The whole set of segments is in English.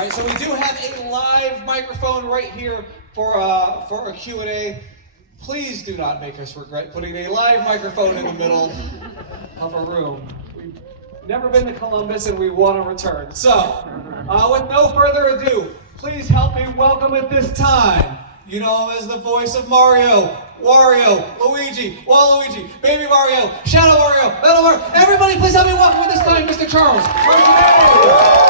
right, so we do have a live microphone right here for a Q&A. Please do not make us regret putting a live microphone in the middle of a room. We've never been to Columbus and we want to return. So, with no further ado, please help me welcome at this time, you know him as the voice of Mario, Wario, Luigi, Waluigi, Baby Mario, Shadow Mario, Metal Mario. Everybody please help me welcome at this time Mr. Charles Martinet.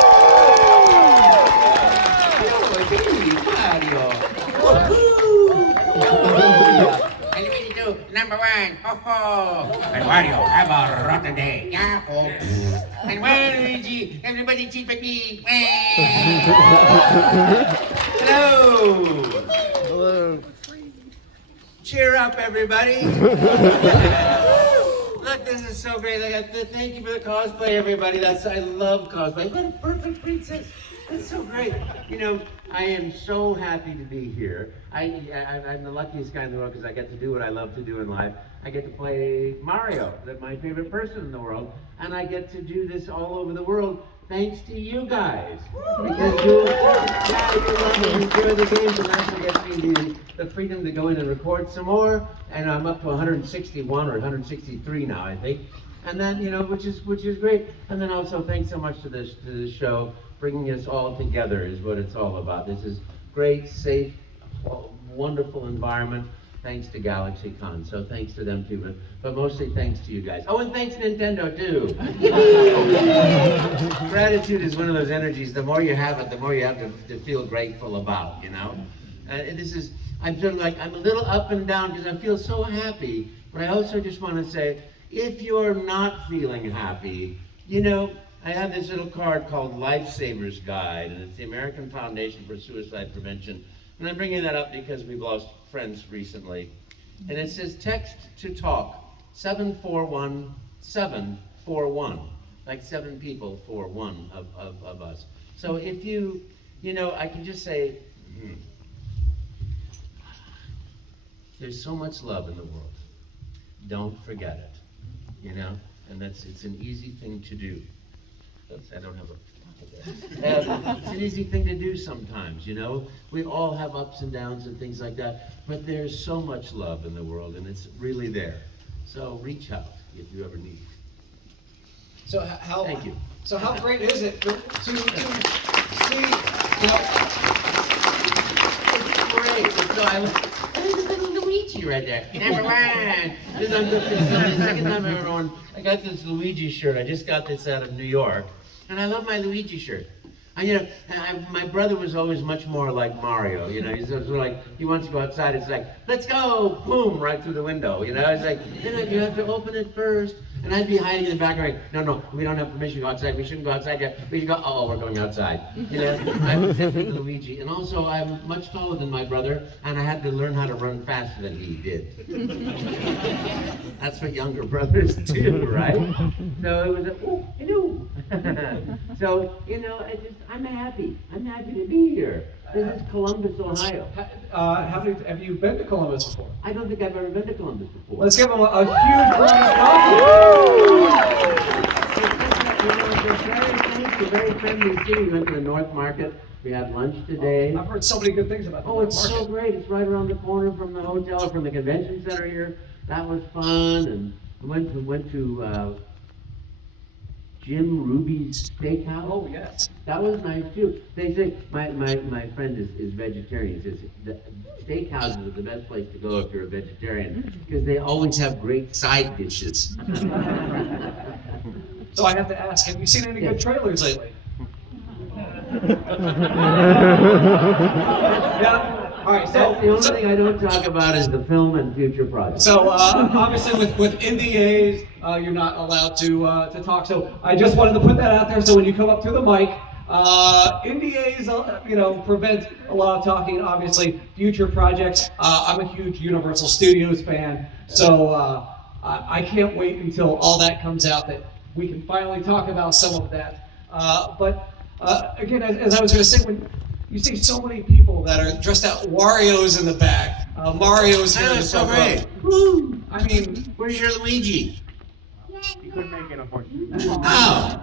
And you need to do number one, ho ho. And Wario, have a rotten day. Yeah, oh. And Waluigi, everybody cheat with me. Hello. Hello. Cheer up, everybody. Look, this is so great. Thank you for the cosplay, everybody. I love cosplay. What a perfect princess. It's so great. You know, I am so happy to be here. I'm the luckiest guy in the world because I get to do what I love to do in life. I get to play Mario, my favorite person in the world, and I get to do this all over the world thanks to you guys. Because you love and enjoy the games, and that's what gets me the freedom to go in and record some more. And I'm up to 161 or 163 now, I think. And then, you know, which is great. And then also thanks so much to this show. Bringing us all together is what it's all about. This is great, safe, wonderful environment, thanks to GalaxyCon. So thanks to them too, but mostly thanks to you guys. Oh, and thanks Nintendo too. Gratitude is one of those energies. The more you have it, the more you have to feel grateful about, you know? I'm sort of like, I'm a little up and down because I feel so happy, but I also just want to say, if you're not feeling happy, you know, I have this little card called Lifesaver's Guide, and it's the American Foundation for Suicide Prevention. And I'm bringing that up because we've lost friends recently. And it says text to talk 741-741, like 7 people for one of us. So if you know, I can just say, there's so much love in the world. Don't forget it, you know? And it's an easy thing to do. I don't have it's an easy thing to do sometimes, you know? We all have ups and downs and things like that, but there's so much love in the world, and it's really there. So reach out if you ever need. So how? Thank you. So how great is it to see? You know, It's great. So there's a little Luigi right there. Number one. This is the second time I ever won. I got this Luigi shirt. I just got this out of New York. And I love my Luigi shirt. And, you know, my brother was always much more like Mario. You know, he's sort of like, he wants to go outside. It's like, let's go, boom, right through the window. You know, it's like, you have to open it first. And I'd be hiding in the back, like, no, we don't have permission to go outside. We shouldn't go outside yet. We should go, oh, we're going outside. You know, I'm definitely Luigi. And also, I'm much taller than my brother, and I had to learn how to run faster than he did. That's what younger brothers do, right? So it was hello. So, you know, I'm happy. I'm happy to be here. This is Columbus, Ohio. Have you been to Columbus before? I don't think I've ever been to Columbus before. Let's give them a huge Columbus welcome. It's a very friendly city. We went to the North Market. We had lunch today. I've heard so many good things about the Oh, it's North Market. so great. It's right around the corner from the hotel, from the convention center here. That was fun. And we went to Jim Ruby's Steakhouse. Oh, yes. That was nice too. They say, my friend is vegetarian. He says the steakhouses are the best place to go if you're a vegetarian because they always have great side dishes. So I have to ask, have you seen any good trailers lately? Yeah. All right. The only thing I don't talk about is the film and future projects. So obviously with NDAs, you're not allowed to talk. So I just wanted to put that out there. So when you come up to the mic, NDAs, you know, prevent a lot of talking. Obviously, future projects. I'm a huge Universal Studios fan, so I can't wait until all that comes out that we can finally talk about some of that. But again, as I was going to say, when you see so many people that are dressed out, Wario's in the back, Mario's here in the so front row. great. Woo! I mean, Where's your Luigi? You couldn't make it, unfortunately. Oh.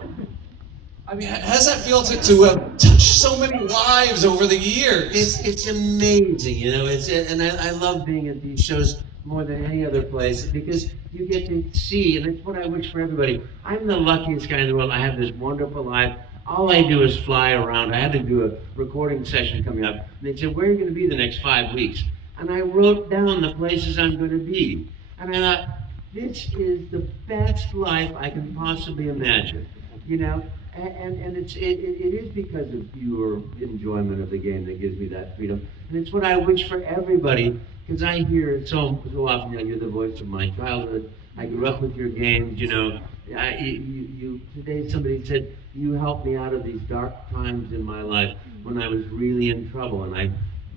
I mean, how does that feel to have touched so many lives over the years? It's amazing, you know. And I love being at these shows more than any other place because you get to see, and it's what I wish for everybody. I'm the luckiest guy in the world. I have this wonderful life. All I do is fly around. I had to do a recording session coming up. And they said, "Where are you going to be the next 5 weeks?" And I wrote down the places I'm going to be. And I thought, this is the best life I can possibly imagine, you know. And it is because of your enjoyment of the game that gives me that freedom. And it's what I wish for everybody, because I hear it so often, you know, you're the voice of my childhood. I grew up with your games, you know. Today somebody said, you helped me out of these dark times in my life when I was really in trouble. And I,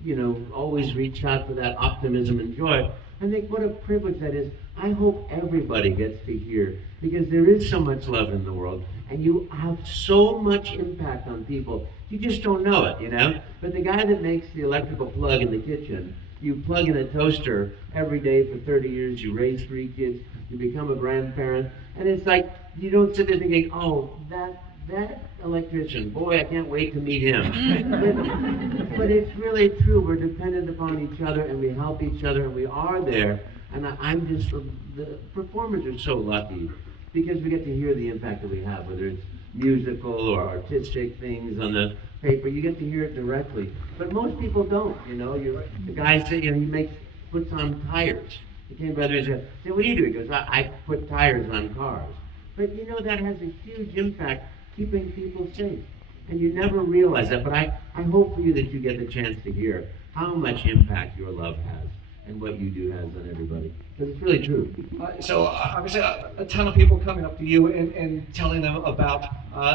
you know, always reach out for that optimism and joy. I think what a privilege that is. I hope everybody gets to hear, because there is so much love in the world, and you have so much impact on people. You just don't know it, you know? But the guy that makes the electrical plug in the kitchen, you plug in a toaster every day for 30 years, you raise 3 kids, you become a grandparent, and it's like, you don't sit there thinking, oh, that electrician, boy, I can't wait to meet him. but it's really true. We're dependent upon each other, and we help each other, and we are there. And I'm just, the performers are so lucky because we get to hear the impact that we have, whether it's musical or artistic things on the paper. You get to hear it directly. But most people don't, you know. The guy said, you know, puts on tires. He came by there and said, what do you do? He goes, I put tires on cars. But you know, that has a huge impact keeping people safe. And you never realize that, but I hope for you that you get the chance to hear how much impact your love has and what you do has on everybody. Because it's really true. So obviously a ton of people coming up to you and telling them about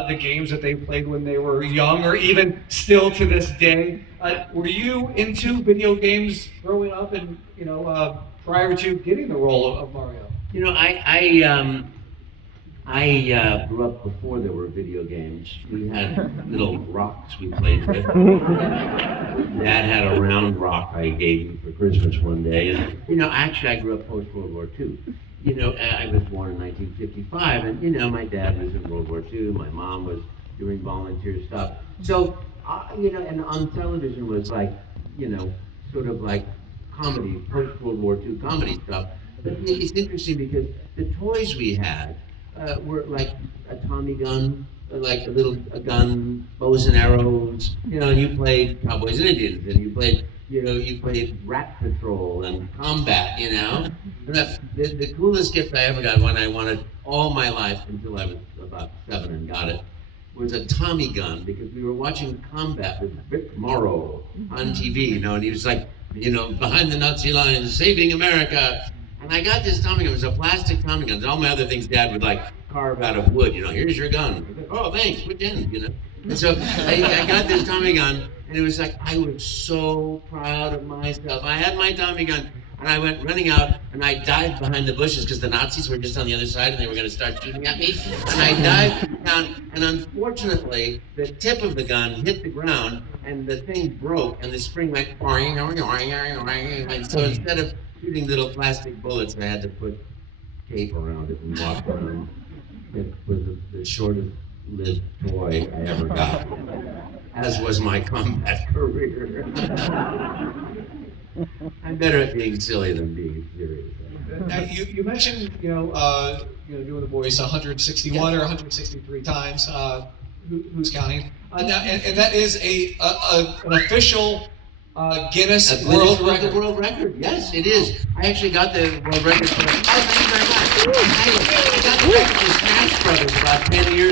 the games that they played when they were young, or even still to this day. Were you into video games growing up and, you know, prior to getting the role of Mario? You know, I grew up before there were video games. We had little rocks we played with. Dad had a round rock I gave him for Christmas one day. And, you know, actually I grew up post-World War II. You know, I was born in 1955, and, you know, my dad was in World War II. My mom was doing volunteer stuff. So, you know, and on television was like, you know, sort of like comedy, post-World War II comedy stuff. But it's interesting because the toys we had were like a Tommy gun, like a gun, bows and arrows, you know, and you played Cowboys and Indians, and you played Rat Patrol and Combat, you know. And the coolest gift I ever got, one I wanted all my life until I was about 7 and got it, was a Tommy gun, because we were watching Combat with Vic Morrow on TV, you know, and he was like, you know, behind the Nazi lines, saving America. And I got this Tommy gun. It was a plastic Tommy gun. And all my other things Dad would like carve out of wood. You know, here's your gun. Like, oh, thanks. Which end? You know. And so I got this Tommy gun, and it was like I was so proud of myself. I had my Tommy gun, and I went running out, and I dived behind the bushes because the Nazis were just on the other side, and they were going to start shooting at me. And I dived down, and unfortunately, the tip of the gun hit the ground, and the thing broke, and the spring went boing, boing, boing, boing. And so instead of shooting little plastic bullets, I had to put tape around it and walk around. It was the shortest lived toy I ever got, as was my combat career. I'm better at being silly than being serious. Now, you mentioned, you know, doing the voice 161 or 163 times. Who's counting? Now, and that is an official Guinness World Record. The world record, yes, it is. I actually got the world record for. Oh, thank you very much. I got the record for Smash Brothers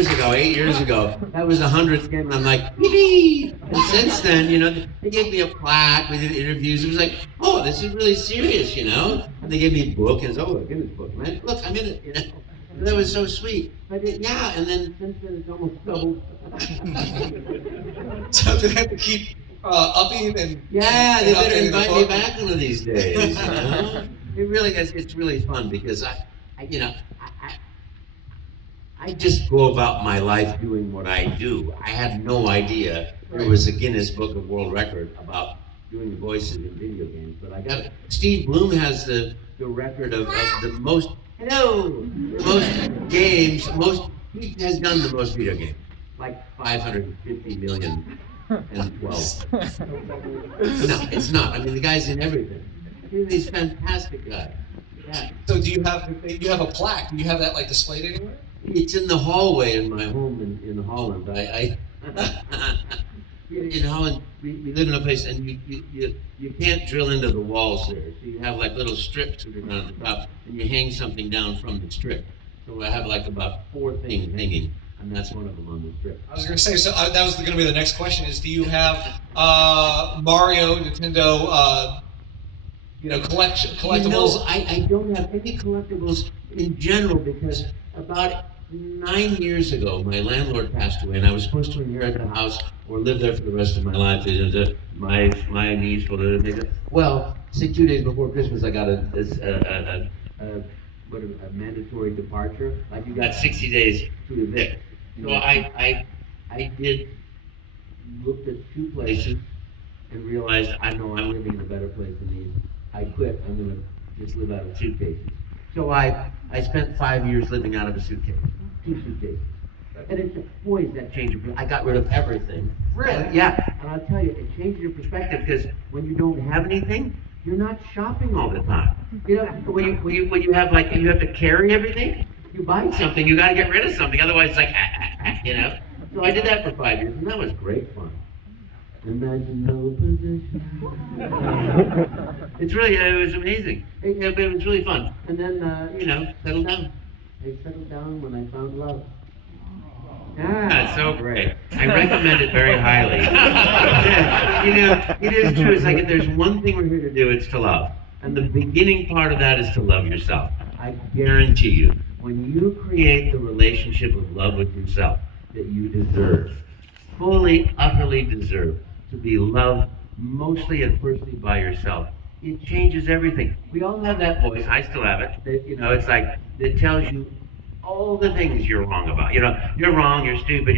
about 8 years ago. That was the 100th game, and I'm like, yee! And since then, you know, they gave me a plaque. We did interviews. It was like, oh, this is really serious, you know. And they gave me a book, and it's a Guinness book, man. Look, I'm in it, you know. And that was so sweet. But yeah, and then since then it's almost doubled. So they have to keep upping and yeah, they better invite me back one of these days. You know? It really is. It's really fun because I just go about my life doing what I do. I had no idea there was a Guinness Book of World Record about doing the voices in video games, but I got it. Steve Bloom has the record of the most. Hello. Most games. He has done the most video games. like 550 million and 12. No, it's not. I mean, the guy's in everything. He's a fantastic guy. Yeah. So do you have a plaque? Do you have that like displayed anywhere? It's in the hallway in my home in Holland. In Holland, we live in a place, and you can't drill into the walls there. So you have like little strips that are down at the top, and you hang something down from the strip. So I have like about 4 things hanging, and that's one of them on the strip. I was going to say, so that was going to be the next question: is do you have Mario, Nintendo, collectibles? You know, I don't have any collectibles in general because about 9 years ago, my landlord passed away, and I was supposed to inherit the house or live there for the rest of my life. My niece told her to make it. Well, say 2 days before Christmas, I got a mandatory departure. Like you got 60 days to evict. So I did looked at 2 places and realized I know I'm living in a better place than these. I quit. I'm going to just live out of suitcases. So I spent 5 years living out of a suitcase, 2 suitcases. And it's, boy, is that changed. I got rid of everything. Really? Yeah. And I'll tell you, it changes your perspective because when you don't have anything, you're not shopping all the time. You know, when you have like, you have to carry everything, you buy something, you got to get rid of something. Otherwise, it's like, you know. So I did that for 5 years, and that was great fun. Imagine no position. It was amazing. It was really fun. And then, settled down. I settled down when I found love. Yeah, it's so great. I recommend it very highly. It is true. It's like if there's one thing we're here to do, it's to love. And the beginning part of that is to love yourself. I guarantee you, when you create the relationship of love with yourself that you deserve, fully, utterly deserve, to be loved mostly and firstly by yourself, it changes everything. We all have that voice. I still have it. It's like that tells you all the things you're wrong about. You're wrong, you're stupid,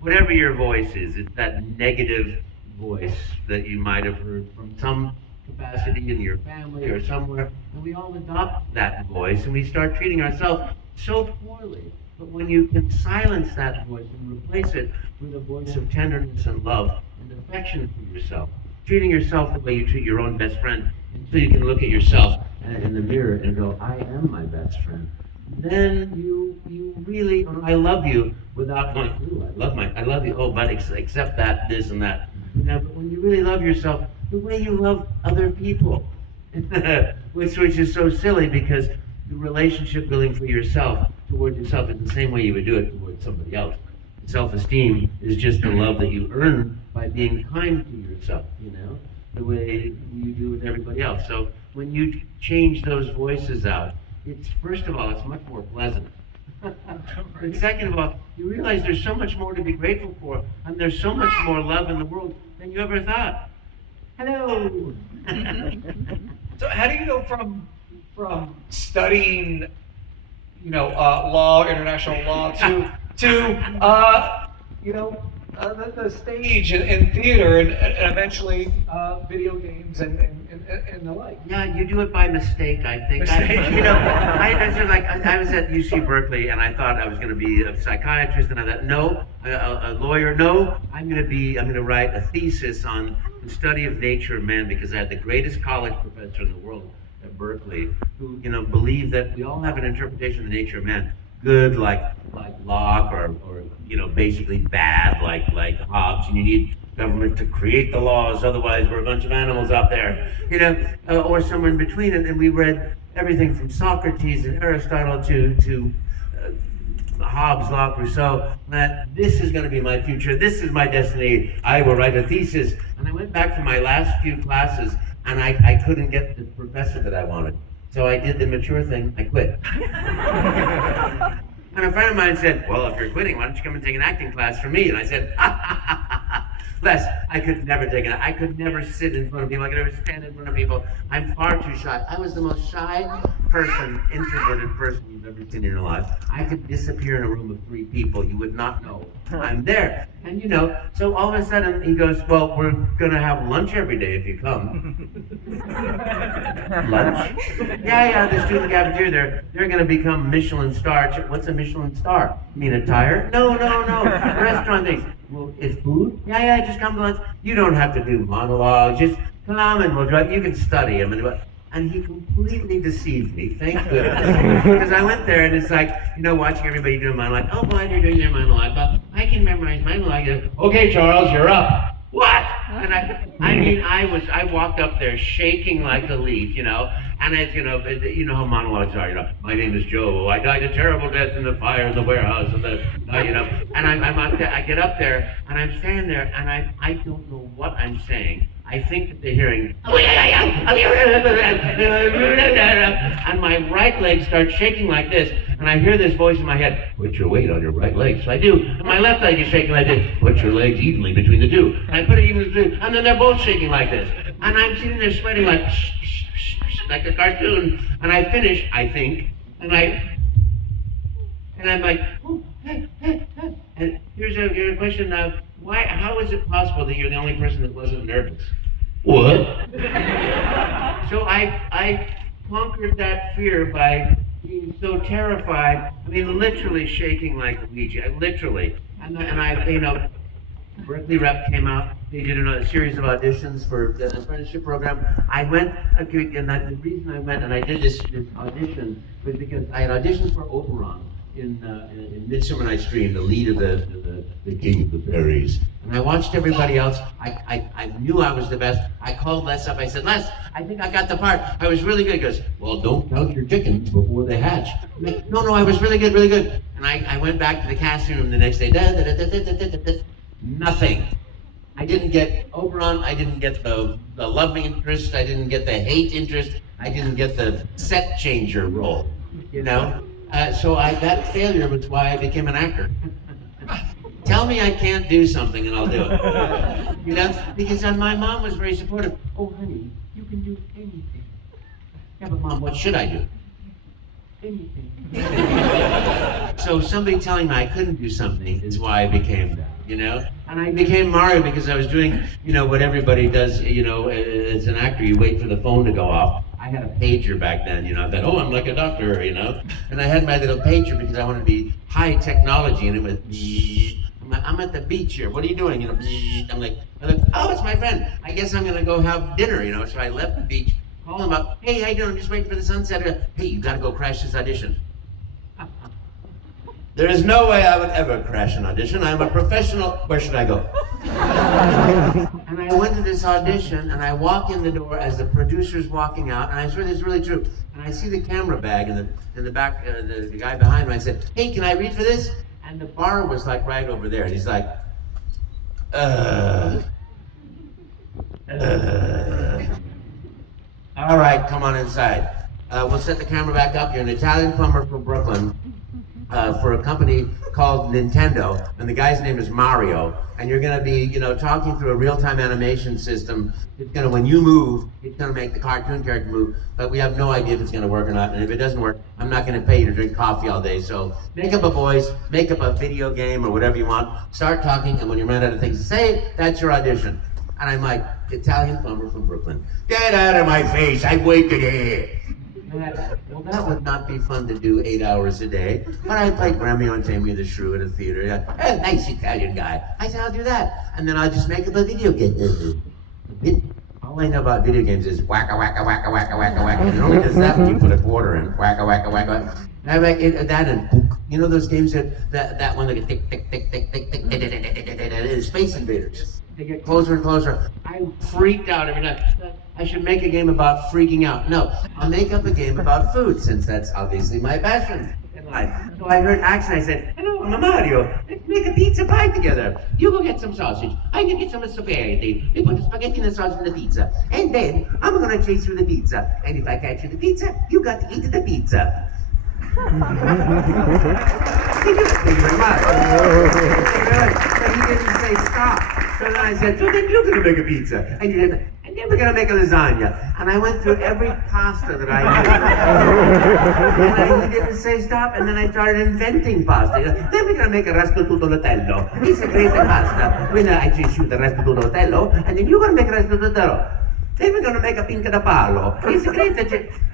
whatever your voice is. It's that negative voice that you might have heard from some capacity in your family or somewhere, and we all adopt that voice, and we start treating ourselves so poorly. But when you can silence that voice and replace it with a voice of tenderness and love and affection for yourself, treating yourself the way you treat your own best friend, until you can look at yourself in the mirror and go, I am my best friend. Then you really, I love you without going, ooh, I love you, oh, but except that, this and that. But when you really love yourself, the way you love other people, which is so silly because the relationship building for yourself towards yourself is the same way you would do it towards somebody else. Self-esteem is just the love that you earn by being kind to yourself, the way you do with everybody else. So when you change those voices out, first of all, it's much more pleasant. And second of all, you realize there's so much more to be grateful for, and there's so much more love in the world than you ever thought. Hello. So how do you go from studying, law, international law, to the stage and theater and eventually video games and the like? Yeah, you do it by mistake, I think. Mistake. I was at UC Berkeley and I thought I was going to be a psychiatrist, and I thought, no, a lawyer, no, I'm going to write a thesis on the study of nature of man, because I had the greatest college professor in the world at Berkeley who, believed that we all have an interpretation of the nature of man. Good, like Locke, or basically bad, like Hobbes, and you need government to create the laws, otherwise we're a bunch of animals out there, or somewhere in between. And we read everything from Socrates and Aristotle to Hobbes, Locke, Rousseau, that this is going to be my future, this is my destiny, I will write a thesis. And I went back for my last few classes, and I couldn't get the professor that I wanted. So I did the mature thing, I quit. And a friend of mine said, well, if you're quitting, why don't you come and take an acting class from me? And I said, Les, I could never I could never sit in front of people, I could never stand in front of people. I'm far too shy. I was the most shy person, introverted person you've ever seen in your life. I could disappear in a room of 3 people. You would not know I'm there. And so all of a sudden he goes, well, we're going to have lunch every day if you come. Lunch? Yeah, the student cafeteria, they're going to become Michelin star. What's a Michelin star? You mean a tire? No. Restaurant things. Well, it's food? Yeah, just come to lunch. You don't have to do monologues. Just come and we'll drive. You can study them. And he completely deceived me, thank goodness. Because I went there and it's like, watching everybody do a monologue. Oh boy, they're doing their monologue. But I can memorize monologue. Okay, Charles, you're up. What? And I walked up there shaking like a leaf, and it's, you know how monologues are, my name is Joe, I died a terrible death in the fire in the warehouse, and and I get up there, and I'm standing there, and I don't know what I'm saying. I think that they're hearing, and my right leg starts shaking like this, and I hear this voice in my head, put your weight on your right leg. So I do, and my left leg is shaking like this, put your legs evenly between the two. And I put it evenly between, and then they're both shaking like this. And I'm sitting there sweating like a cartoon, and I finish, I think, and I'm like, oh, and here's a question now, how is it possible that you're the only person that wasn't nervous? What? So I conquered that fear by being so terrified. I mean, literally shaking like a Ouija, literally. And I Berkeley rep came out. They did a series of auditions for the apprenticeship program. I went, and the reason I went and I did this audition was because I had auditioned for Oberon in Midsummer Night's Dream, the lead of the King of the Fairies. And I watched everybody else. I knew I was the best. I called Les up. I said, Les, I think I got the part. I was really good. He goes, well, don't count your chickens before they hatch. I'm like, no, I was really good, really good. And I went back to the casting room the next day. Nothing. I didn't get Oberon. I didn't get the love interest. I didn't get the hate interest. I didn't get the set changer role, So that failure was why I became an actor. Tell me I can't do something and I'll do it. Because my mom was very supportive. Oh, honey, you can do anything. Yeah, but Mom, what should I do? Anything. So somebody telling me I couldn't do something is why I became that, And I became Mario because I was doing, what everybody does, as an actor, you wait for the phone to go off. I had a pager back then, I thought, oh, I'm like a doctor, And I had my little pager because I wanted to be high technology, and it was, I'm at the beach here, what are you doing? I'm like, oh, it's my friend. I guess I'm gonna go have dinner, So I left the beach, called him up, hey, how you doing? I'm just waiting for the sunset. Hey, you gotta go crash this audition. There is no way I would ever crash an audition. I'm a professional. Where should I go? And I went to this audition, and I walk in the door as the producer's walking out, and I swear this is really true. And I see the camera bag in the back, the guy behind me. I said, hey, can I read for this? And the bar was like right over there. And he's like, all right, come on inside. We'll set the camera back up. You're an Italian plumber from Brooklyn. For a company called Nintendo, and the guy's name is Mario, and you're gonna be, talking through a real-time animation system. It's gonna, when you move, it's gonna make the cartoon character move, but we have no idea if it's gonna work or not, and if it doesn't work, I'm not gonna pay you to drink coffee all day, so make up a voice, make up a video game or whatever you want, start talking, and when you run out of things to say, that's your audition. And I'm like, Italian plumber from Brooklyn. Get out of my face, I waited here. Well, that would not be fun to do 8 hours a day. But I played Romeo and Tammy the Shrew at a theater. A nice Italian guy. I said, I'll do that. And then I'll just make up a video game. All I know about video games is wacka, wacka, wacka, wacka, wacka, wacka. And it only does that when you put a quarter in. Wacka, wacka, wacka. And I like that and those games that one that get tick, tick, tick, tick, tick, tick, tick, tick, tick, tick, tick, Space Invaders. They get closer and closer. I freaked out every night. I should make a game about freaking out. No, I'll make up a game about food, since that's obviously my passion in life. So I heard action. I said, hello, I'm Mario. Let's make a pizza pie together. You go get some sausage. I can get some spaghetti. We put the spaghetti and the sausage in the pizza. And then I'm going to chase through the pizza. And if I catch you the pizza, you got to eat the pizza. Thank you very much. But he didn't say stop. So then I said, so then you're going to make a pizza. And and then we're gonna make a lasagna. And I went through every pasta that I knew. And he didn't say stop, and then I started inventing pasta. Then we're gonna make a resto tutto lotello. It's a great pasta. When I just shoot the resto tutto lotello, and then you're gonna make a resto tutto. Then we're gonna make a pinca da palo. It's a great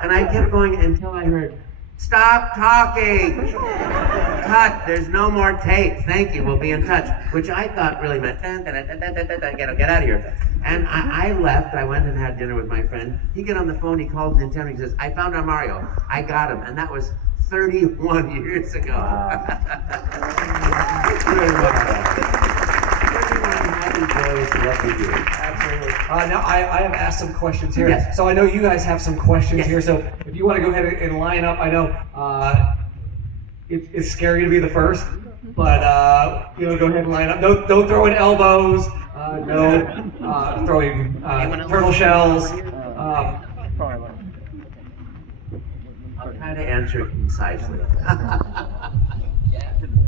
and I kept going until I heard, stop talking! Cut, there's no more tape. Thank you, we'll be in touch. Which I thought really meant, get out of here. And I left, I went and had dinner with my friend. He got on the phone, he called Nintendo, he says, I found our Mario. I got him, and that was 31 years ago. Absolutely. Now, I have asked some questions here. Yes. So I know you guys have some questions Yes. here. So if you want to go ahead and line up, I know it's scary to be the first, but go ahead and line up. No throwing elbows. No throwing turtle shells. I'll try to answer it concisely.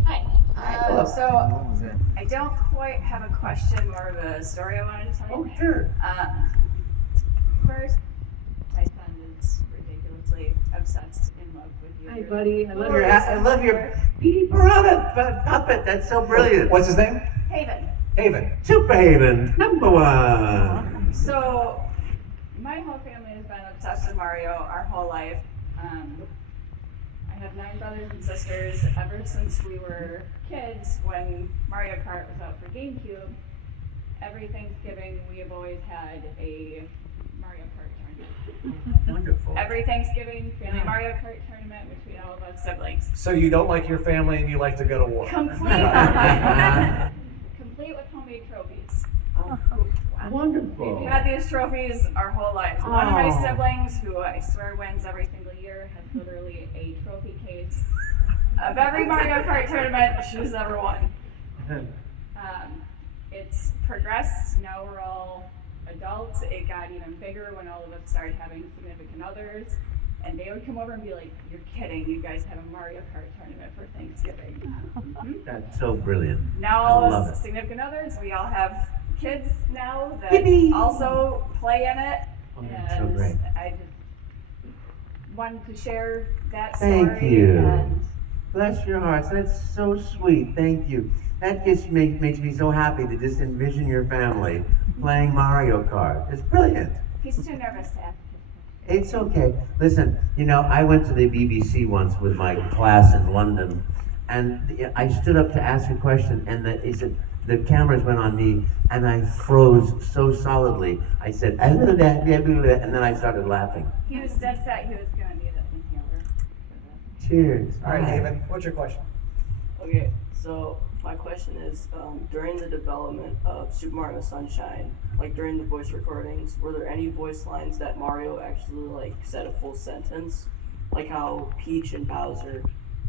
Hi. So I don't quite have a question, more of a story I wanted to tell you. Oh, sure. First, my son is ridiculously obsessed in love with you. Hi, buddy. I love your Petey Piranha puppet. That's so brilliant. What's his name? Haven. Haven. Super Haven, #1. So my whole family has been obsessed with Mario our whole life. I have 9 brothers and sisters. Ever since we were kids, when Mario Kart was out for GameCube, every Thanksgiving we have always had a Mario Kart tournament. Wonderful. Every Thanksgiving, family Mario Kart tournament between all of us siblings. So you don't like your family and you like to go to war. Complete with homemade trophies. Wonderful. We've had these trophies our whole lives. One of my siblings, who I swear wins every single year, has literally a trophy case of every Mario Kart tournament she's ever won. It's progressed. Now we're all adults. It got even bigger when all of us started having significant others. And they would come over and be like, you're kidding, you guys have a Mario Kart tournament for Thanksgiving. That's so brilliant. Now all I of love us it. significant others, we all have kids now that Yippee! also play in it. Oh, that's so And great. I just wanted to share that story. Thank you. And Bless your hearts. That's so sweet. Thank you. That just makes me so happy to just envision your family playing Mario Kart. It's brilliant. he's too nervous to ask. It's okay. Listen, I went to the BBC once with my class in London, and I stood up to ask a question, and the cameras went on me, and I froze so solidly. I said, and then I started laughing. He was dead set he was going to need an inhaler. Cheers. All right, Haven, what's your question? Okay, so my question is, during the development of Super Mario Sunshine, like during the voice recordings, were there any voice lines that Mario actually said a full sentence? Like how Peach and Bowser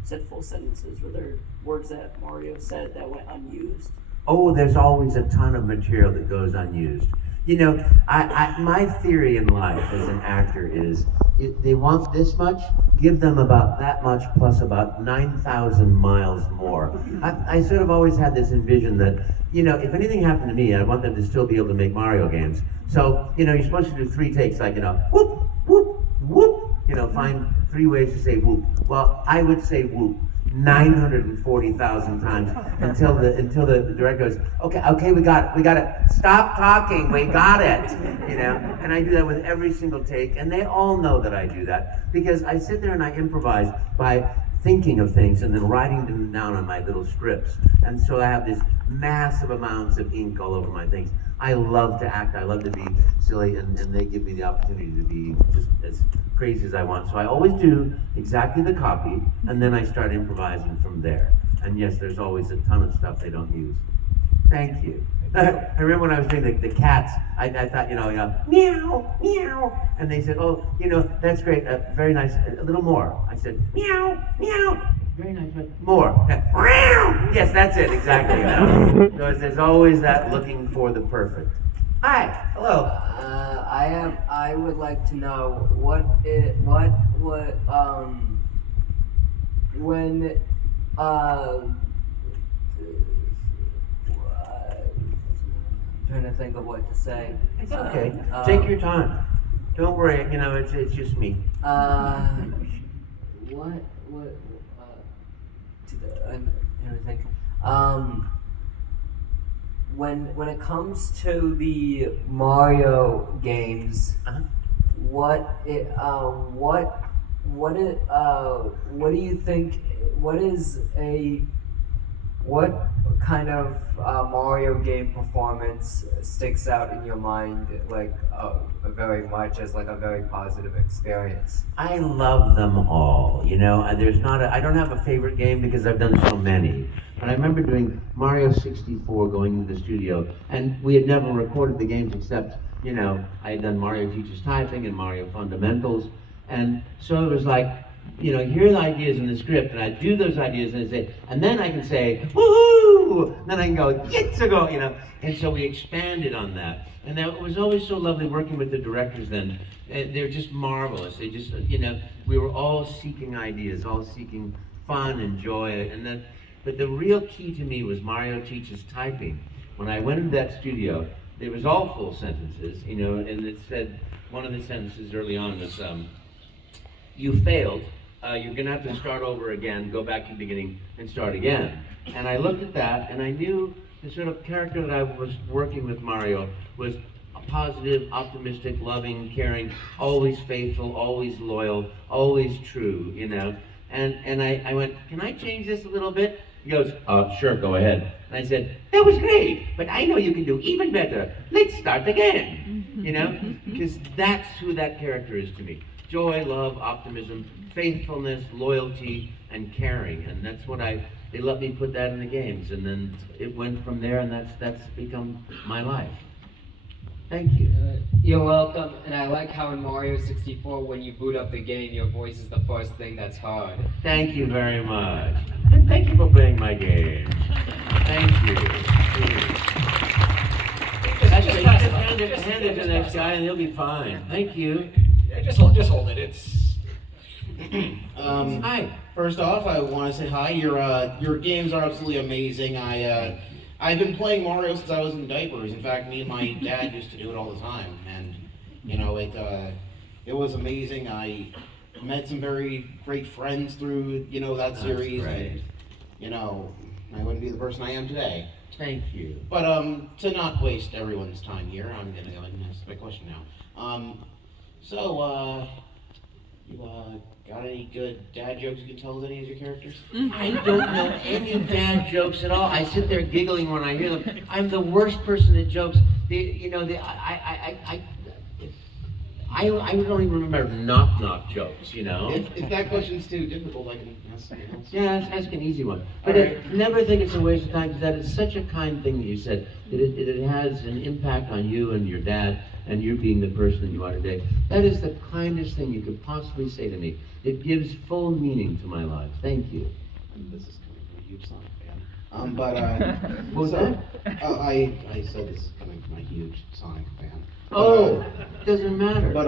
said full sentences? Were there words that Mario said that went unused? Oh, there's always a ton of material that goes unused. My theory in life as an actor is, if they want this much, give them about that much plus about 9,000 miles more. I sort of always had this envision that, if anything happened to me, I want them to still be able to make Mario games. So, you're supposed to do 3 takes, like, whoop, whoop, whoop, find 3 ways to say whoop. Well, I would say whoop 940,000 times until the director goes, okay, we got it. Stop talking, we got it. And I do that with every single take, and they all know that I do that because I sit there and I improvise by thinking of things and then writing them down on my little scripts. And so I have this massive amounts of ink all over my things. I love to act, I love to be silly, and they give me the opportunity to be just as crazy as I want. So I always do exactly the copy, and then I start improvising from there. And yes, there's always a ton of stuff they don't use. Thank you. I remember when I was doing the cats, I thought, meow, meow. And they said, oh, that's great, very nice, a little more. I said, meow, meow. Very nice, but more. Yes, that's it, exactly. So there's always that looking for the perfect. Hi, hello. I would like to know when trying to think of what to say. It's okay. Take your time. Don't worry. You know, it's just me. I'm trying to think. When it comes to the Mario games, what do you think? What kind of Mario game performance sticks out in your mind, like very much as like a very positive experience? I love them all. You know, and I don't have a favorite game because I've done so many. But I remember doing Mario 64, going into the studio, and we had never recorded the games except, you know, I had done Mario Teaches Typing and Mario Fundamentals, and so it was like, you know, hear the ideas in the script, and I do those ideas, and I say, and then I can say, woohoo! Then I can go, let's go, you know. And so we expanded on that, and that was always so lovely working with the directors. Then they're just marvelous. They just, you know, we were all seeking ideas, all seeking fun and joy, and then. But the real key to me was Mario Teaches Typing. When I went into that studio, it was all full sentences, you know, and it said, one of the sentences early on was, you failed, you're gonna have to start over again, go back to the beginning and start again. And I looked at that and I knew the sort of character that I was working with Mario was a positive, optimistic, loving, caring, always faithful, always loyal, always true, you know. And I went, can I change this a little bit? He goes, sure, go ahead. And I said, that was great, but I know you can do even better. Let's start again, you know? Because that's who that character is to me. Joy, love, optimism, faithfulness, loyalty, and caring. And that's what they let me put that in the games. And then it went from there, and that's become my life. Thank you. You're welcome, and I like how in Mario 64, when you boot up the game, your voice is the first thing that's heard. Thank you very much. And thank you for playing my game. Thank you. Actually, just hand it to the next guy and he'll be fine. Thank you. Yeah, just hold it. It's Hi. First off, I want to say hi. Your games are absolutely amazing. I've been playing Mario since I was in diapers. In fact, me and my dad used to do it all the time, and you know it was amazing. I met some very great friends through that series, and you know I wouldn't be the person I am today. Thank you. But to not waste everyone's time here, I'm gonna go ahead and ask my question now. You got any good dad jokes you can tell with any of your characters? I don't know any dad jokes at all. I sit there giggling when I hear them. I'm the worst person at jokes. I don't even remember knock jokes, you know? If that question's too difficult, I can ask something else. Yeah, ask an easy one. But never think it's a waste of time, because that is such a kind thing that you said. It has an impact on you and your dad, and you being the person that you are today. That is the kindest thing you could possibly say to me. It gives full meaning to my life. Thank you. This is coming from a huge Sonic fan. What was that? I said this is coming from a huge Sonic fan. Oh, doesn't matter. But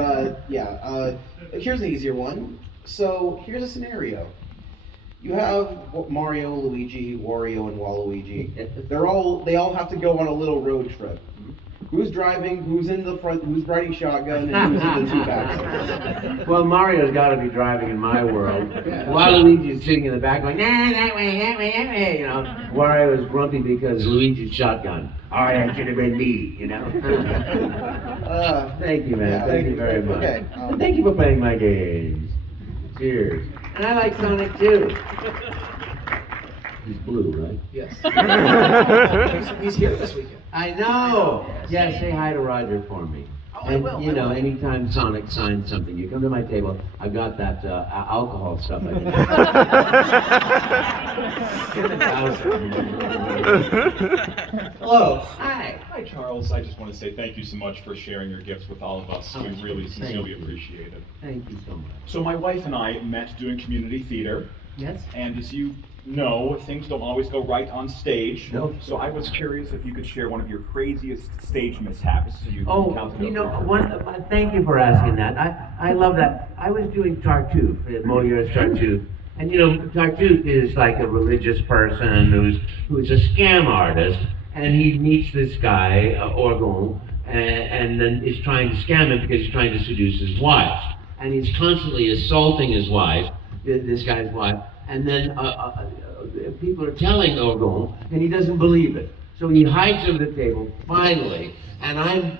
here's an easier one. So here's a scenario. You have Mario, Luigi, Wario, and Waluigi. They all have to go on a little road trip. Who's driving? Who's in the front? Who's riding shotgun? And who's in the two back seats? Well, Mario's got to be driving in my world. Waluigi's sitting in the back going, nah, that way, you know. Wario is grumpy because Luigi's shotgun. Oh, that should have been me, you know. Thank you, man. Yeah, thank you very much. Okay, And thank you for playing my games. Cheers. And I like Sonic too. He's blue, right? yes. He's here this weekend. I know. Yeah, say hi to Roger for me. Oh, I And will, you I know, will. anytime Sonic signs something, you come to my table. I've got that alcohol stuff. I can. Hello. Hi. Hi, Charles. I just want to say thank you so much for sharing your gifts with all of us. We really sincerely appreciate it. Thank you so much. So my wife and I met doing community theater, Yes. and as you know, things don't always go right on stage. No. So I was curious if you could share one of your craziest stage mishaps you Oh, encountered. you know, over- thank you for asking that. I love that. I was doing Tartuffe at Molière's Tartuffe. And you know, Tartuffe is like a religious person who's a scam artist. and he meets this guy, Orgon, and then is trying to scam him because he's trying to seduce his wife. And he's constantly assaulting his wife, this guy's wife, and then people are telling Orgon, and he doesn't believe it. So he hides under the table, finally, and I'm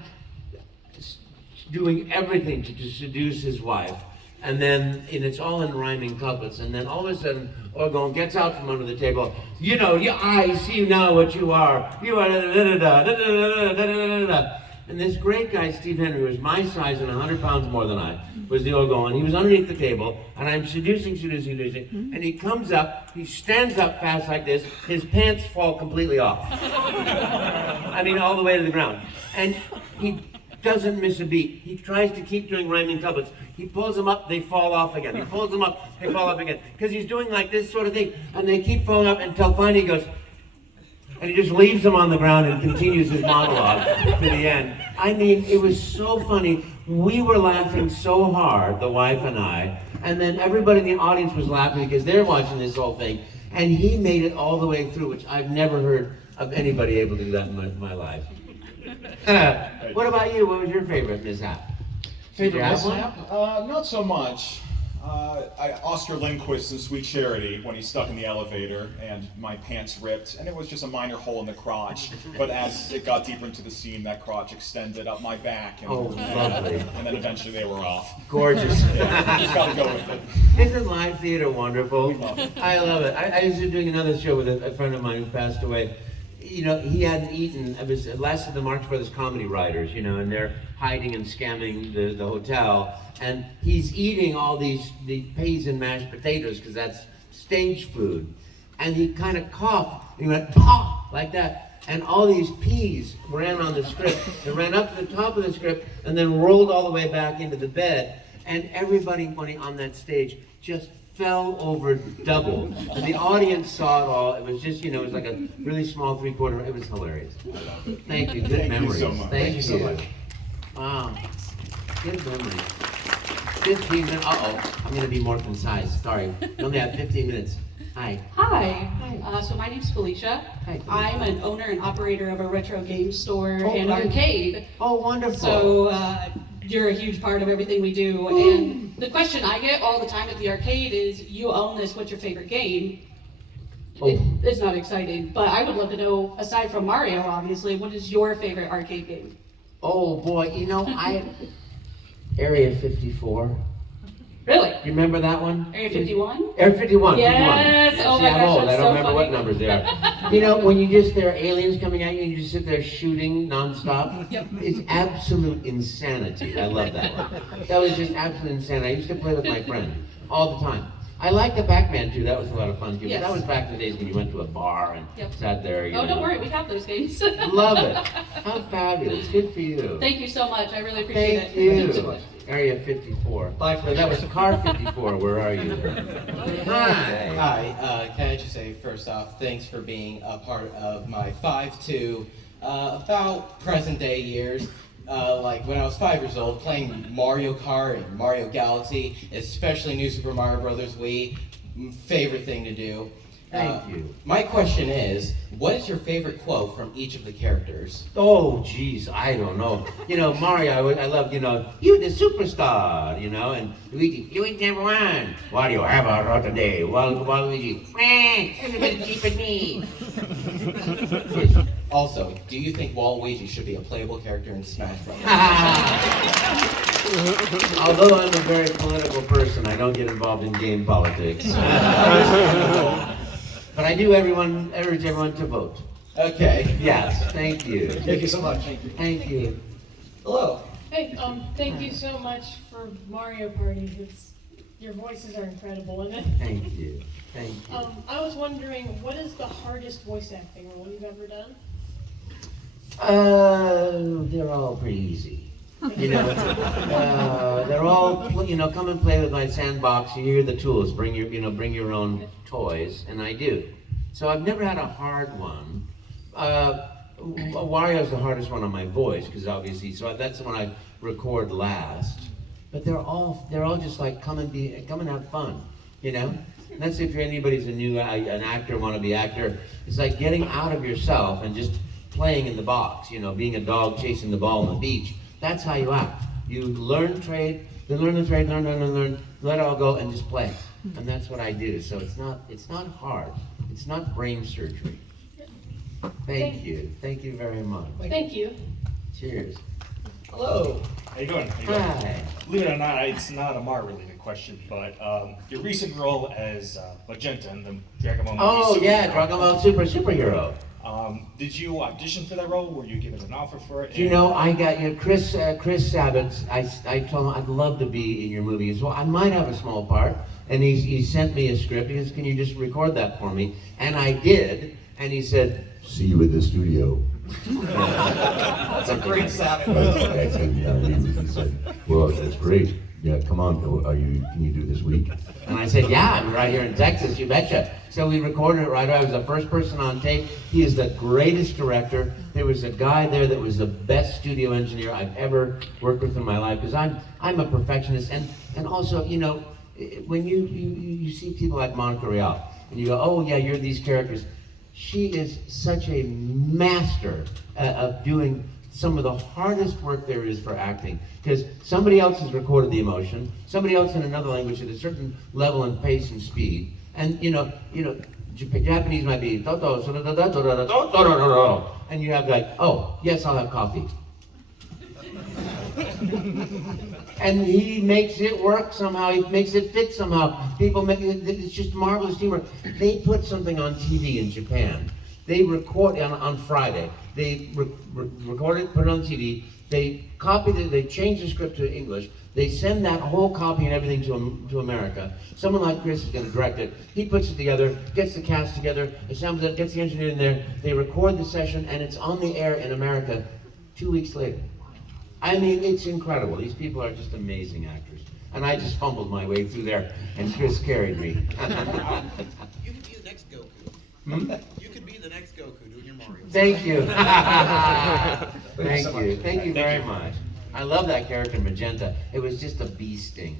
doing everything to seduce his wife. And it's all in rhyming couplets. And then all of a sudden, Orgon gets out from under the table. You know, I see now what you are. You are da-da-da-da-da-da-da-da-da-da-da. And this great guy, Steve Henry, was my size and 100 pounds more than I, was the Orgon. And he was underneath the table, and I'm seducing. And he comes up, he stands up fast like this. His pants fall completely off. I mean, all the way to the ground. And he doesn't miss a beat. He tries to keep doing rhyming couplets. He pulls them up, they fall off again. He pulls them up, they fall off again. Because he's doing like this sort of thing, and they keep falling up until finally he goes, and he just leaves them on the ground and continues his monologue to the end. I mean, it was so funny. We were laughing so hard, the wife and I, and then everybody in the audience was laughing because they're watching this whole thing, and he made it all the way through, which I've never heard of anybody able to do that in my life. What about you? What was your favorite mishap? Favorite mishap? Not so much. Oscar Lindquist in Sweet Charity, when he's stuck in the elevator and my pants ripped, and it was just a minor hole in the crotch, but as it got deeper into the scene, that crotch extended up my back, and, lovely. And then eventually they were off. Gorgeous. Yeah, just gotta go with it. Isn't live theater wonderful? We love it. I love it. I was doing another show with a friend of mine who passed away. You know, he hadn't eaten. It lasted the March Brothers comedy writers, you know, and they're hiding and scamming the hotel. And he's eating all the peas and mashed potatoes because that's stage food. And he kind of coughed. And he went, "Pah!" like that. And all these peas ran on the script. They ran up to the top of the script and then rolled all the way back into the bed. And everybody on that stage just fell over double. And the audience saw it all. It was just, it was like a really small three-quarter. It was hilarious. Thank you. Good memories. You so much. Thank you so much. Wow. Good memories. 15 minutes. I'm going to be more concise. Sorry. We only have 15 minutes. Hi. Hi. So my name's Felicia. Hi, Felicia. I'm an owner and operator of a retro game store and right. arcade. Oh, wonderful. So you're a huge part of everything we do. Ooh. And the question I get all the time at the arcade is, you own this, what's your favorite game? It's not exciting, but I would love to know, aside from Mario, obviously, what is your favorite arcade game? Oh, boy. Area 54. Really? You remember that one? Area 51? Area 51. Yes. 51. Oh See, my I'm gosh, old. that's I don't so remember funny. what numbers they are. When there are aliens coming at you and you just sit there shooting nonstop. Yep. It's absolute insanity. I love that one. That was just absolute insanity. I used to play with my friend all the time. I liked the Pac-Man too. That was a lot of fun too. Yes. But that was back in the days when you went to a bar and sat there. Oh, don't worry, we have those games. Love it. How fabulous. Good for you. Thank you so much. I really appreciate Thank it. you. Thank you so much. Area 54. Bye, So that was car 54. Where are you? Hi. Hi, can I just say first off, thanks for being a part of my 5 to about present day years. Like when I was 5 years old, playing Mario Kart and Mario Galaxy, especially New Super Mario Bros. Wii, favorite thing to do. Thank you. My question is, what is your favorite quote from each of the characters? Oh, geez, I don't know. Mario, I love, you the superstar, and Luigi, you ain't number one. What do you have out today? Luigi, everybody keep at me. Also, do you think Waluigi should be a playable character in Smash Bros? Although I'm a very political person, I don't get involved in game politics. But I do urge everyone to vote. Okay. Yes, thank you. Thank you so much. Thank you. Hello. Hey, thank you so much for Mario Party. Your voices are incredible in it. Thank you. Thank you. I was wondering, what is the hardest voice acting role you've ever done? They're all pretty easy. They're all, come and play with my sandbox. Here are the tools. Bring your own toys, and I do. So I've never had a hard one. Wario's the hardest one on my voice, because obviously, so that's the one I record last. But they're all just like come and have fun, And that's if anybody's an actor, wannabe actor. It's like getting out of yourself and just playing in the box, you know, being a dog chasing the ball on the beach. That's how you act. You learn trade, then learn the trade, learn, let it all go and just play. And that's what I do. So it's not hard. It's not brain surgery. Thank you. Thank you very much. Thank you. Cheers. Hello. How you doing? Hi. Believe it or not, it's not a Mar-related question, but your recent role as Magenta in the Dragon Ball movie. Oh yeah, superhero, Dragon Ball superhero. Did you audition for that role? Were you given an offer for it? You know, I got Chris Sabat. I told him I'd love to be in your movie as well. I might have a small part, and he sent me a script. He said, "Can you just record that for me?" And I did. And he said, "See you in the studio." That's a great Sabat. I said, yeah, he said, "Well, that's great. Yeah, come on. Can you do this week?" And I said, "Yeah, I'm right here in Texas. You betcha." So we recorded it right away. I was the first person on tape. He is the greatest director. There was a guy there that was the best studio engineer I've ever worked with in my life, because I'm a perfectionist, and also, you know, when you see people like Monica Rial and you go, "Oh yeah, you're these characters," she is such a master of doing some of the hardest work there is for acting, because somebody else has recorded the emotion, somebody else in another language at a certain level and pace and speed, and you know, Japanese might be and you have like, "Oh yes, I'll have coffee," and he makes it work somehow. He makes it fit somehow. People make it. It's just marvelous humor. They put something on TV in Japan. They record on Friday. They record it, put it on TV. They copied it. They changed the script to English. They send that whole copy and everything to America. Someone like Chris is going to direct it. He puts it together, gets the cast together, assembles it, gets the engineer in there. They record the session, and it's on the air in America 2 weeks later. I mean, it's incredible. These people are just amazing actors. And I just fumbled my way through there, and Chris carried me. You could be the next Goku. You could be the next Goku doing your Mario. Thank you. Thank you very much. I love that character, Magenta. It was just a bee sting.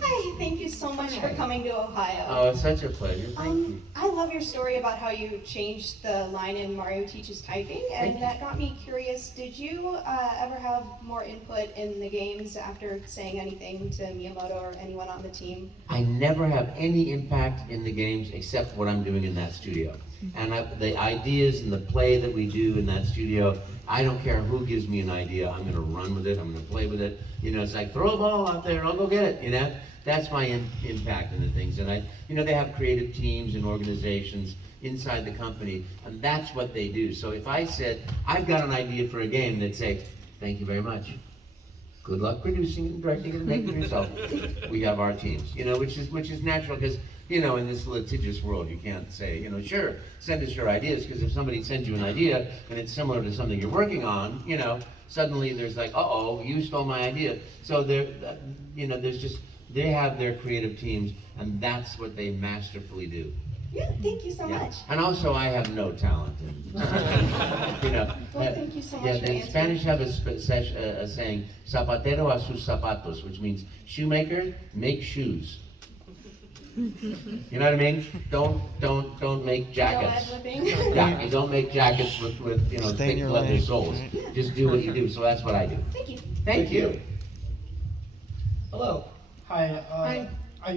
Hi, thank you so much for coming to Ohio. Oh, it's such a pleasure. Thank you. I love your story about how you changed the line in Mario Teaches Typing, and that got me curious. Did you ever have more input in the games after saying anything to Miyamoto or anyone on the team? I never have any impact in the games except what I'm doing in that studio. And the ideas and the play that we do in that studio, I don't care who gives me an idea. I'm going to run with it. I'm going to play with it. You know, it's like, throw a ball out there, I'll go get it. You know, that's my impact in the things. And they have creative teams and organizations inside the company, and that's what they do. So if I said, I've got an idea for a game, they'd say, "Thank you very much. Good luck producing it and directing it and making it yourself." We have our teams, you know, which is natural, because, you know, in this litigious world, you can't say, you know, sure, send us your ideas, because if somebody sends you an idea and it's similar to something you're working on, you know, suddenly there's like, uh-oh, you stole my idea. So you know, they have their creative teams, and that's what they masterfully do. Yeah, thank you so much. And also, I have no talent. You know, Well, thank you so much yeah, for the answering. Spanish have a saying, "Zapatero a sus zapatos," which means shoemaker, make shoes. You know what I mean? Don't make jackets. No ad-libbing. Yeah, you don't make jackets with you know, thick leather soles. Just do what you do. So that's what I do. Thank you. Thank you. Hello. Hi.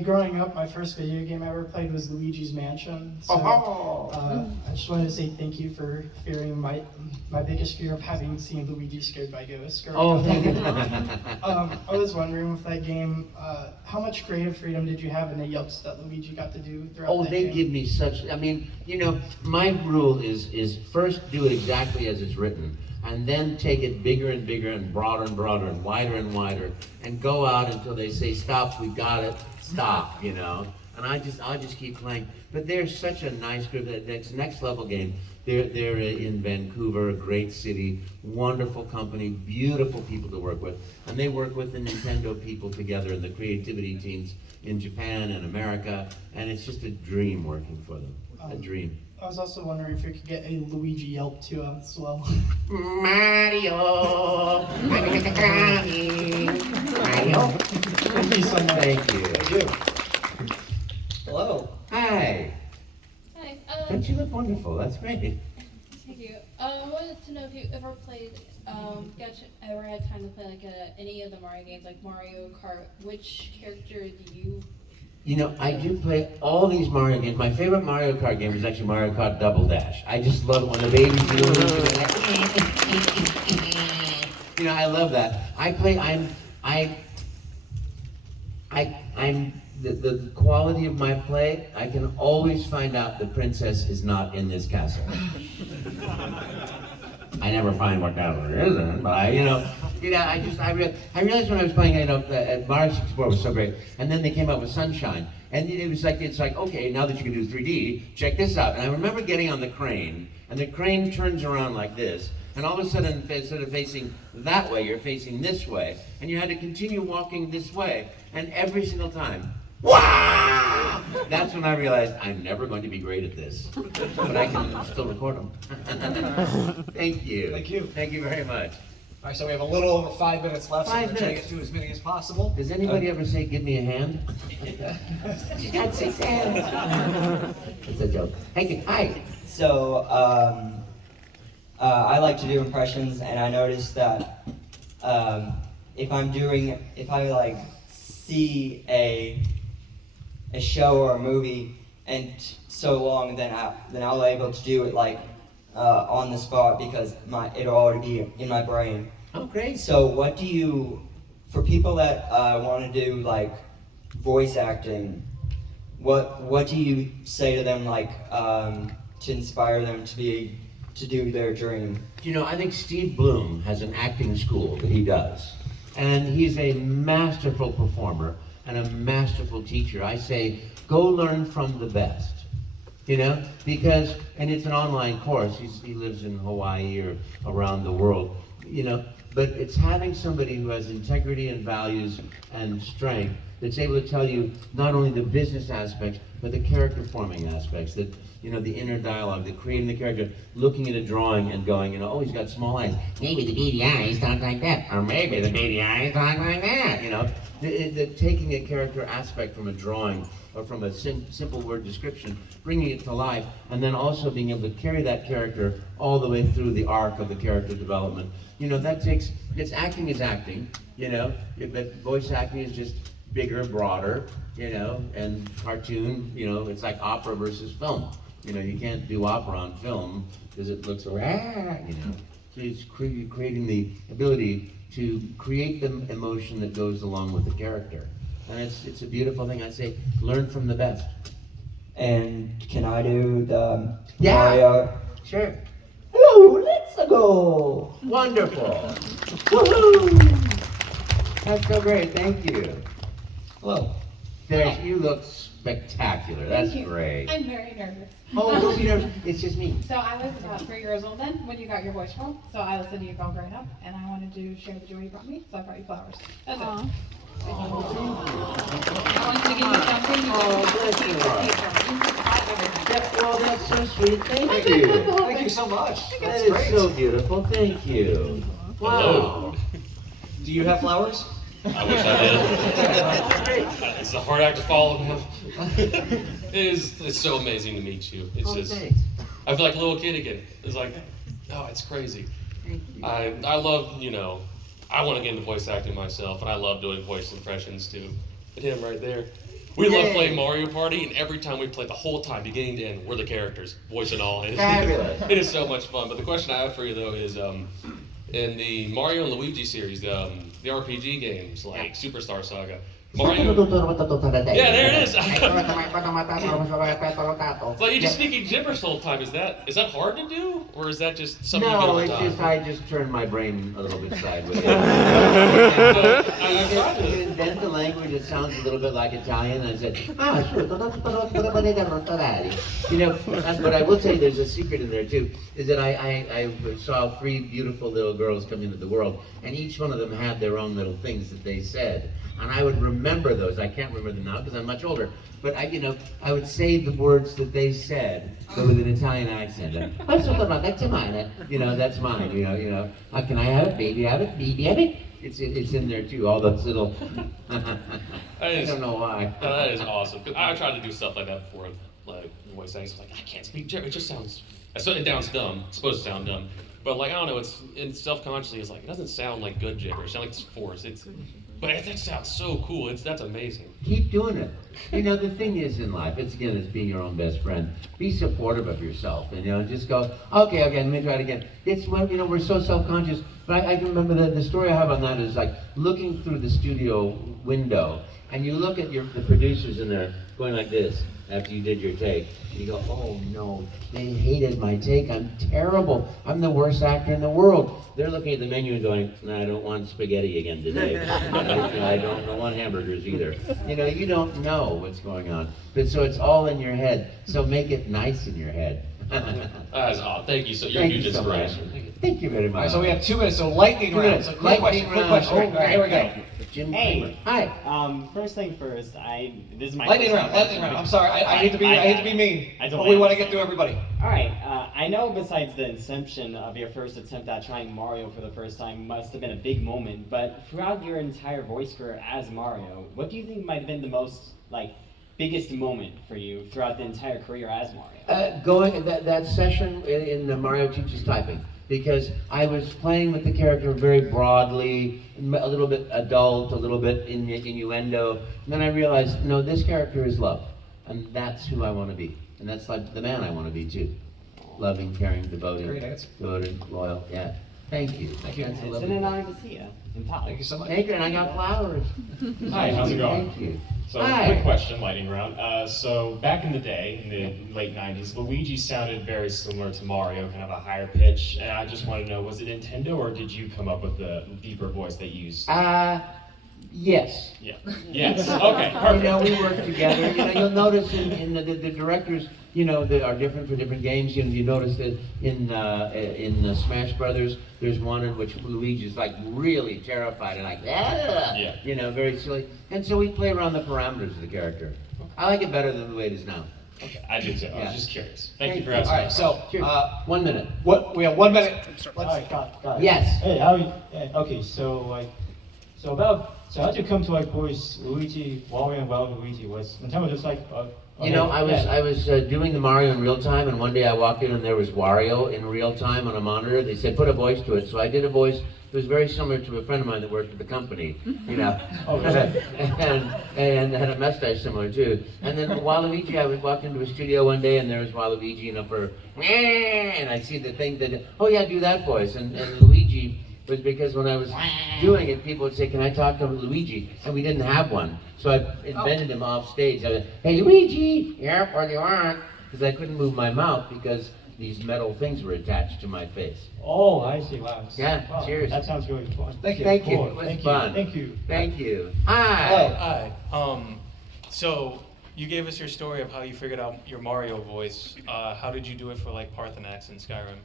Growing up, my first video game I ever played was Luigi's Mansion. So, I just wanted to say thank you for fearing my biggest fear of having seen Luigi scared by ghosts. Oh, thank you. I was wondering with that game, how much creative freedom did you have in the yelps that Luigi got to do throughout Oh, that they game? give me such, I mean, you know, my rule is first do it exactly as it's written, and then take it bigger and bigger and broader and wider, and go out until they say, "Stop, we got it, stop," you know. And I'll just keep playing. But they're such a nice group. That next level game, they're in Vancouver, a great city, wonderful company, beautiful people to work with. And they work with the Nintendo people together and the creativity teams in Japan and America. And it's just a dream working for them, a dream. I was also wondering if you could get a Luigi yelp too as well. Mario! Mario! Thank you so much. Thank you. Thank you. Hello. Hi. Hi. Don't you look wonderful? That's great. to know if you ever played, ever had time to play like any of the Mario games, like Mario Kart. Which character do you? You know, I do play all these Mario games. My favorite Mario Kart game is actually Mario Kart Double Dash. I just love it when the babies do it. You know, I love that. The quality of my play, I can always find out the princess is not in this castle. I never find what castle it is in, but I realized when I was playing, Mario 64 was so great, and then they came out with Sunshine, and it's like, okay, now that you can do 3D, check this out. And I remember getting on the crane, and the crane turns around like this, and all of a sudden, instead of facing that way, you're facing this way, and you had to continue walking this way, and every single time, wow! That's when I realized I'm never going to be great at this, but I can still record them. Thank you. Thank you. Thank you very much. All right, so we have a little over 5 minutes left, so we're 5 going to minutes. get through as many as possible. Does anybody ever say, give me a hand? She's got 6 hands. It's a joke. Thank you. Hi. So, I like to do impressions, and I noticed that if I like see a show or a movie and so long, then I'll be able to do it like on the spot because it'll already be in my brain. Oh, great. So what do you, for people that want to do like voice acting, what do you say to them like to inspire them to do their dream? You know, I think Steve Bloom has an acting school that he does. And he's a masterful performer and a masterful teacher. I say, go learn from the best, you know, because, and it's an online course. He lives in Hawaii or around the world, you know, but it's having somebody who has integrity and values and strength that's able to tell you not only the business aspects, but the character forming aspects, that, you know, the inner dialogue, the creating the character, looking at a drawing and going, you know, oh, he's got small eyes. Maybe the beady eyes talk like that, or maybe the beady eyes talk like that, you know. Taking a character aspect from a drawing or from a simple word description, bringing it to life, and then also being able to carry that character all the way through the arc of the character development. You know, that takes, acting is acting, you know, but voice acting is just bigger, broader, you know, and cartoon, you know, it's like opera versus film. You know, you can't do opera on film because it looks, you know. So it's creating the ability to create the emotion that goes along with the character. And it's a beautiful thing. I say, learn from the best. And can I do the Mario? Sure. Hello, let's go. Wonderful. Woohoo! That's so great. Thank you. Hello. There, you look spectacular. That's Thank you. great. I'm very nervous. Oh, don't be nervous. It's just me. So I was about 3 years old then when you got your voice role. So I listened to you all growing up, and I wanted to share the joy you brought me. So I brought you flowers. That's it. I wanted to give you something. Well, that's so sweet. Thank you. Thank you so much. That That's is great. so beautiful. Thank you. Wow. Do you have flowers? I wish I did. It's a hard act to follow now. It's so amazing to meet you. It's just, I feel like a little kid again. It's like, oh, it's crazy. I love, you know, I want to get into voice acting myself, and I love doing voice impressions too. But him right there. We love playing Mario Party, and every time we play, the whole time, beginning to end, we're the characters, voice and all. Fabulous. It is so much fun. But the question I have for you though is, in the Mario and Luigi series, the RPG games like Superstar Saga, Mario. Yeah, there it is. Well, you just speaking gibberish the whole time. Is that hard to do, or is that just something you get No, over it's time? just I just turned my brain a little bit sideways. I tried to invent the language that sounds a little bit like Italian. And I said, you know, but I will tell you, there's a secret in there too. Is that I saw 3 beautiful little girls come into the world, and each one of them had their own little things that they said. And I would remember those. I can't remember them now because I'm much older. But I would say the words that they said, but with an Italian accent. You know, that's mine. You know. Can I have it? Baby, have it? Baby, have it? It's in there too. All those little. I don't know why. That is awesome. 'Cause I tried to do stuff like that before, like voice acting. Like I can't speak gibberish. It just sounds. It sounds dumb. It's supposed to sound dumb. But like I don't know, it's self-consciously it's like it doesn't sound like good gibberish. It sounds like it's forced. But that sounds so cool. That's amazing. Keep doing it. You know, the thing is in life, it's being your own best friend. Be supportive of yourself, and just go, okay, let me try it again. It's when we're so self-conscious. But I can remember the story I have on that is like looking through the studio window, and you look at the producers in there going like this after you did your take. And you go, oh no, they hated my take. I'm terrible. I'm the worst actor in the world. They're looking at the menu and going, no, I don't want spaghetti again today. I don't want hamburgers either. You don't know what's going on. But so it's all in your head. So make it nice in your head. That's awesome. Thank you. So you're a huge inspiration. Thank you very much. All right, so we have 2 minutes. So lightning round. So quick question. Oh, All right, here we go. Jim Hey. Hi. First thing first, this is my Lightning first round. time. Lightning round. I'm sorry. I hate to be mean. But we want to get through everybody. All right. I know besides the inception of your first attempt at trying Mario for the first time must have been a big moment, but throughout your entire voice career as Mario, what do you think might have been the most biggest moment for you throughout the entire career as Mario? Going that session in the Mario Teaches Typing, because I was playing with the character very broadly, a little bit adult, a little bit innuendo, and then I realized, no, this character is love, and that's who I want to be, and that's like the man I want to be too. Loving, caring, devoted, loyal, yeah. Thank you. Thank you. It's been an honor to see you. Thank you so much. Thank you, and I got flowers. Hi, how's it going? Thank you. So, Hi. quick question, lightning round. So, back in the day, in the late 90s, Luigi sounded very similar to Mario, kind of a higher pitch. And I just want to know, was it Nintendo or did you come up with the deeper voice that you used? Yes. Yeah. Yes. Okay. Perfect. We work together. You'll notice in the directors, that are different for different games. You notice that in Smash Brothers, there's one in which Luigi's like really terrified and like, very silly. And so we play around the parameters of the character. I like it better than the way it is now. Okay, I do too. I was just curious. Thank you for All asking. right, so 1 minute. We have 1 minute. All right, got it. Yes. Hey, okay, so how'd you come to voice Luigi, Wario and Waluigi? Was Nintendo just I was doing the Mario in real time, and one day I walked in and there was Wario in real time on a monitor. They said, put a voice to it. So I did a voice. It was very similar to a friend of mine that worked at the company, and had a mustache similar too. And then Waluigi, I walked into a studio one day and there was Waluigi, and I see the thing that, oh yeah, do that voice. And Luigi was because when I was doing it, people would say, can I talk to Luigi? And we didn't have one. So I invented him off stage. I said, hey Luigi, yep, what do you want? Because I couldn't move my mouth because these metal things were attached to my face. Oh, I see. Wow. Yeah, wow, cheers. That sounds really fun. Thank you. Thank you. Cool. It was Thank fun. you. Thank you. Thank you. Hi. Hi. So you gave us your story of how you figured out your Mario voice. How did you do it for Parthenax and Skyrim?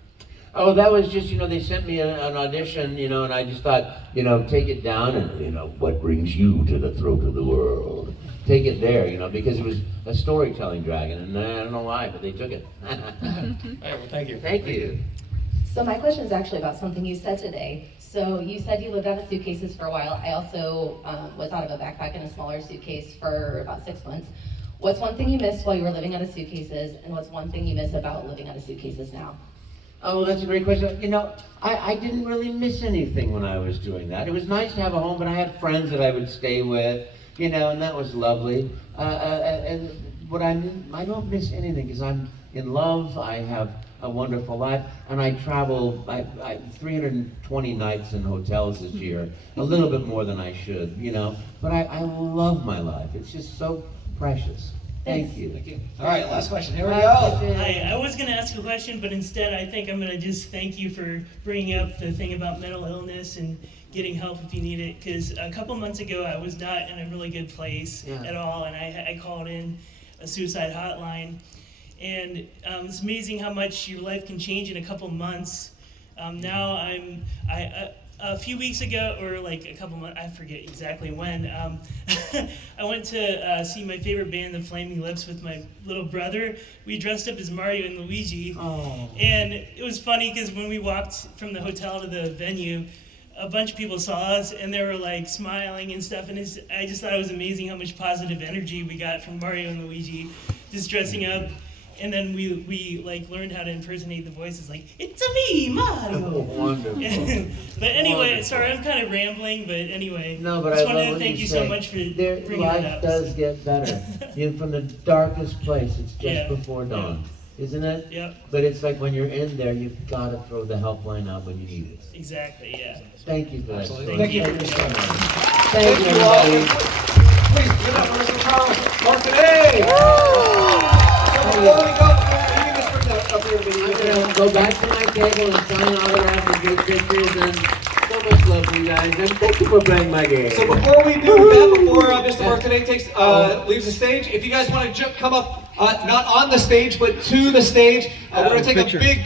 Oh, that was just, they sent me an audition, and I just thought, take it down and, what brings you to the throat of the world? Take it there, because it was a storytelling dragon, and I don't know why, but they took it. All right, well, thank you. Thank you. So my question is actually about something you said today. So you said you lived out of suitcases for a while. I also was out of a backpack and a smaller suitcase for about 6 months. What's one thing you missed while you were living out of suitcases, and what's one thing you miss about living out of suitcases now? Oh, that's a great question. I didn't really miss anything when I was doing that. It was nice to have a home, but I had friends that I would stay with, and that was lovely. And what I don't miss anything because I'm in love. I have a wonderful life, and I travel. I 320 nights in hotels this year, a little bit more than I should, But I love my life. It's just so precious. Thank you. Thank you. All right, last question. Here we go. Hi, I was going to ask a question, but instead I think I'm going to just thank you for bringing up the thing about mental illness and getting help if you need it. Because a couple months ago, I was not in a really good place at all, and I called in a suicide hotline. And it's amazing how much your life can change in a couple months. Now a few weeks ago, or a couple months, I forget exactly when, I went to see my favorite band, the Flaming Lips, with my little brother. We dressed up as Mario and Luigi. Oh. And it was funny because when we walked from the hotel to the venue, a bunch of people saw us and they were smiling and stuff. And I just thought it was amazing how much positive energy we got from Mario and Luigi just dressing up. and then we like learned how to impersonate the voices. Like, it's a me, Mario. Wonderful. But anyway, Wonderful. sorry, I'm kind of rambling. But anyway, No, but just I wanted love to what thank you so say. much for Their bringing life that up. does get better. From the darkest place, it's just Yeah. before dawn, isn't it? Yep. But it's like when you're in there, you've got to throw the helpline out when you need it. Exactly. Yeah. Thank you for that. Absolutely. story. Thank you for so your much. time. Thank you, all. everybody. Please give it up for Mr. Carlos Martinet. So before we go, you can just bring that up here to the I'm gonna go back to my table and sign autographs and take pictures, and so much love for you guys, and thank you for playing my game. So before we do that, before Mr. Martinet takes leaves the stage, if you guys want to come up, not on the stage, but to the stage, we're going to take a big